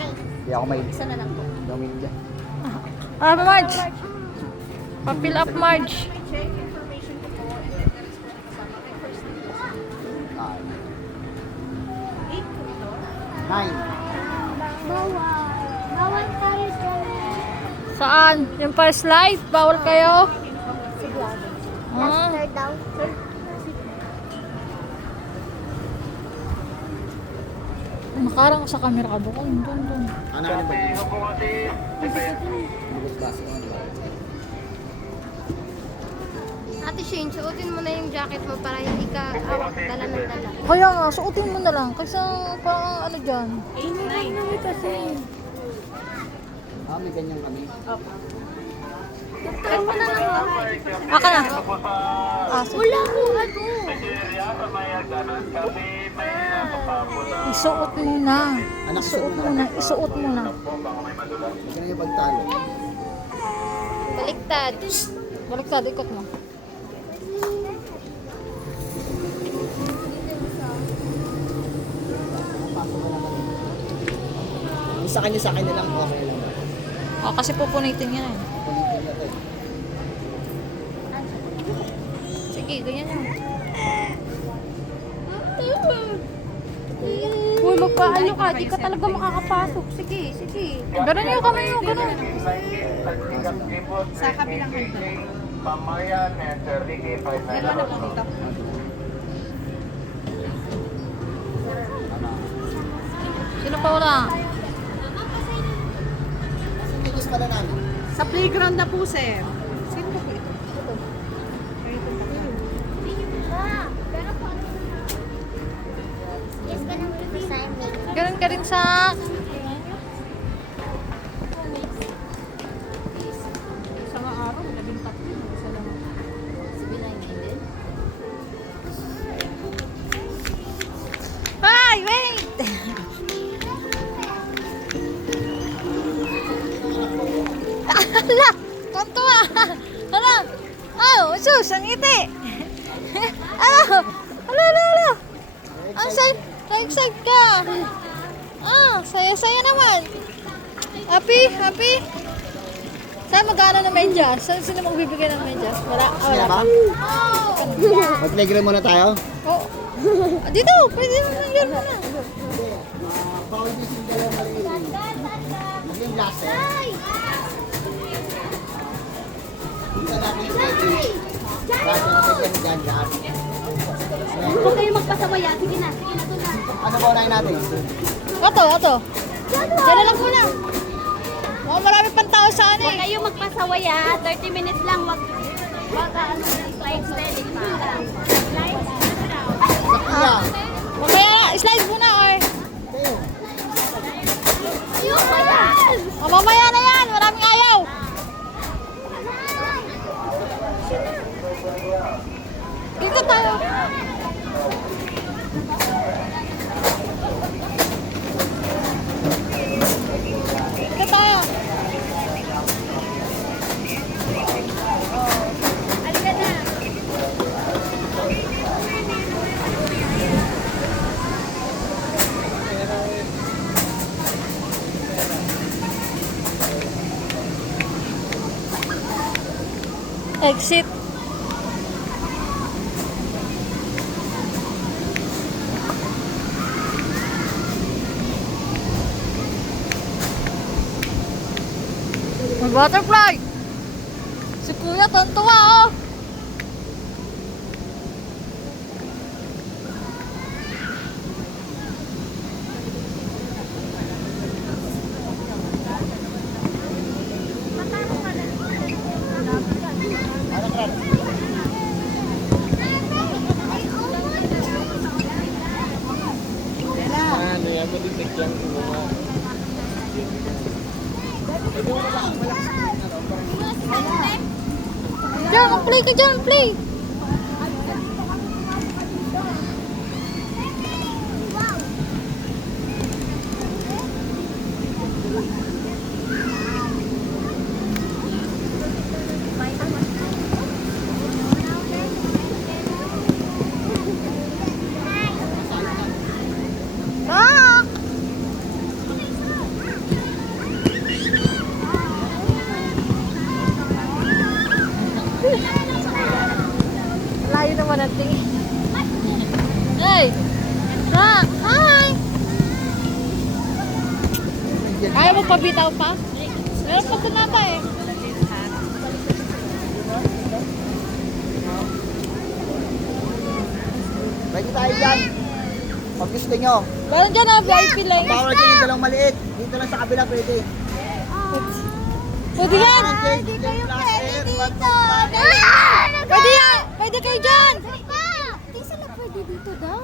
Ay, hindi ako may... Isa na lang po. Hindi ako may dyan. Marge. Pa-fill up, Marge. Check information ko po. And then, there is po kasama kay first name. Ah, 8 po ito. 9. Bawal tayo sa Saan? Yung first light? Bawal kayo? sigla. Ah. Third down. Nakarang sa camera ka doon. Doon. Ano ka na ba? Bukas ba? Ate Shane, suotin mo na yung jacket mo para hindi ka dala ng dala. Kaya nga, suotin mo na lang. Kasi parang ano dyan. 8, 9. Kasi. Ah, may ganyan kami. Try mo na lang. Aka na. Wala ko ano. Isuot mo na. Anak, Isuot mo na. Isuot mo na. Gusto niyo pagtalo. Baliktad. Baliktad, ikot mo. Sa kanya na lang. Okay lang. Kasi pupunitin yan eh. Punitin na to. Sige, ganyan yan. Uy, magpaano ka. Di ka talaga makakapasok. Sige, sige. Ganun yung kamay mo, ganun. Sa kabilang hand. Dalawa na po dito. Sino pa wala? Tinis pala namin. Sa playground na po, sir. Sino po ito? Yes, ganun po sa amin. Ganun ka rin sa... Sa mga araw, 13. Isa lang. Ay, wait! Hala! Tontuwa! Hala! Oh, sus! Ang ngiti! Ano? Hala! Ang excited ka! Saya-saya naman! Happy? Saan magkano ng medyas? Sino magbibigay ng medyas? Wala? Sila ba? Mag-playground muna tayo? Oh. Dito! Pwede mo na yan muna. Bawal din yung dalawang maliit. Maging laser. Dito natin yung pwede. Laser na pwede dyan lahat. Huwag kayo magpasawaya. Sige na to na. Ano ba unahin natin? Ito. Diyan na lang muna. Oh, marami pang tao sa ano Huwag eh. kayo magpasawaya. 30 minutes lang. Wag slides steady pa. Slides daw. Sakya. Mamaya, slide muna or... Ayoko yan! Oh, mamaya na yan. Maraming ayaw. Dito tayo. Dito tayo. Halika na. Exit. May butterfly. Si Kuya, tontuwa oh. Ano yan? Maditik lang siguro. Diyan, mag-play ka dyan, play. dyan. Ayaw mo pabitaw pa? Meron pa tunata eh. Pwede tayo dyan. Pag gusto nyo. Meron dyan ah, VIP lang. Bawal dyan yung dalang maliit. Dito lang sa kabila pwede. Pwede yan! Hindi kayo pwede dito. Pwede yan! Pwede kayo dyan! Hindi sila pwede dito daw.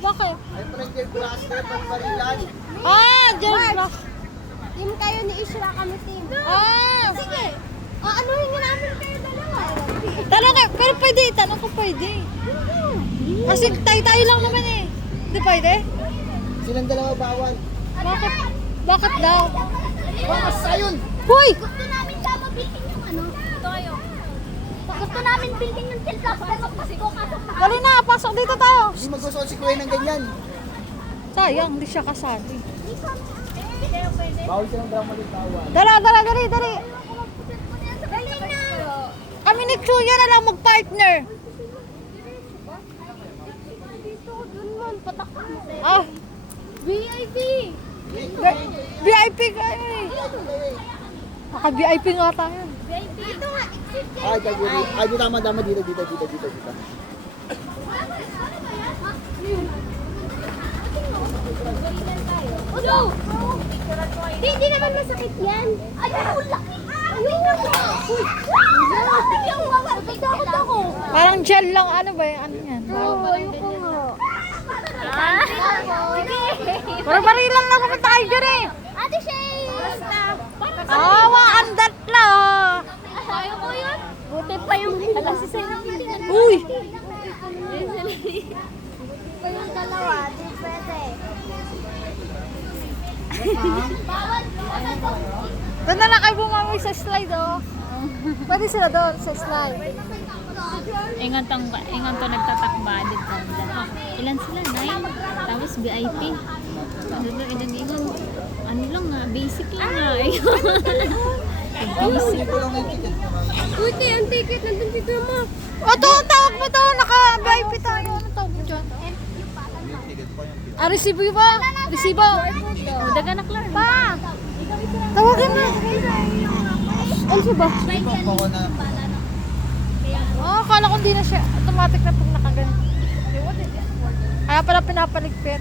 Bakit? Ay, parang gel plaster, pagbarilan. Ah! Dyan block. Team kayo ni Ishra, kami team. Ah! Sige. Anuhin nga namin kayo dalawa. Tanong ka, pero pwede, tanong ko pwede. Kasi tayo-tayo lang naman eh. Hindi pwede? Silang dalawa bawal. Bakit? Bakit daw? Bakas sayon! Hoy! Gusto namin siya mabuilding yung ano. Ito kayo. Gusto namin building yung team plaster magpasko kaso Dali na, pasok dito tayo. Hindi magsusuot si Kuya ng ganyan. Sayang, hindi siya kasali. Bawal silang dalang maliit, bawal. Dali. Dali na. Kami ni Chuya na lang mag-partner. Dito, dun man, patak mo. Ah, VIP. VIP ka eh. Naka-VIP nga tayo. VIP. Dito nga. Ay, kaguri. Ay, di tama, dito. Udo! Hindi naman masakit yan. Ay, ang laki. Ayun na mo. Biglang takot ako. Parang gel lang, ano ba yung ano yan? Ayoko nga. Parang barilan lang naman tayo dyan eh. Ate Shay! Awa, andat lang. Ayaw ko yun. Buti pa yung alas si Shay. Uy! Pa yung dalawa, di pwede. Bawal. Doon na lang kayo bumamay sa slide oh. Pwede sila doon sa slide. Ingat to nagtatakba dito. Ilan sila? 9. Tapos VIP. Ano lang nga, basic lang nga. Basic ko lang yung ticket. Uy, ang ticket. Nandun dito mo. O to, tawag mo to. Naka-VIP tayo. Ano tawag mo dyan? Ah, resibo ba? Resibo. Daga na Clark. Pa! Tawagin mo. Ano siya ba? Ipok ko na. Oh, akala ko hindi na siya automatic na pag nakaganito. Kaya pala pinapaligpit.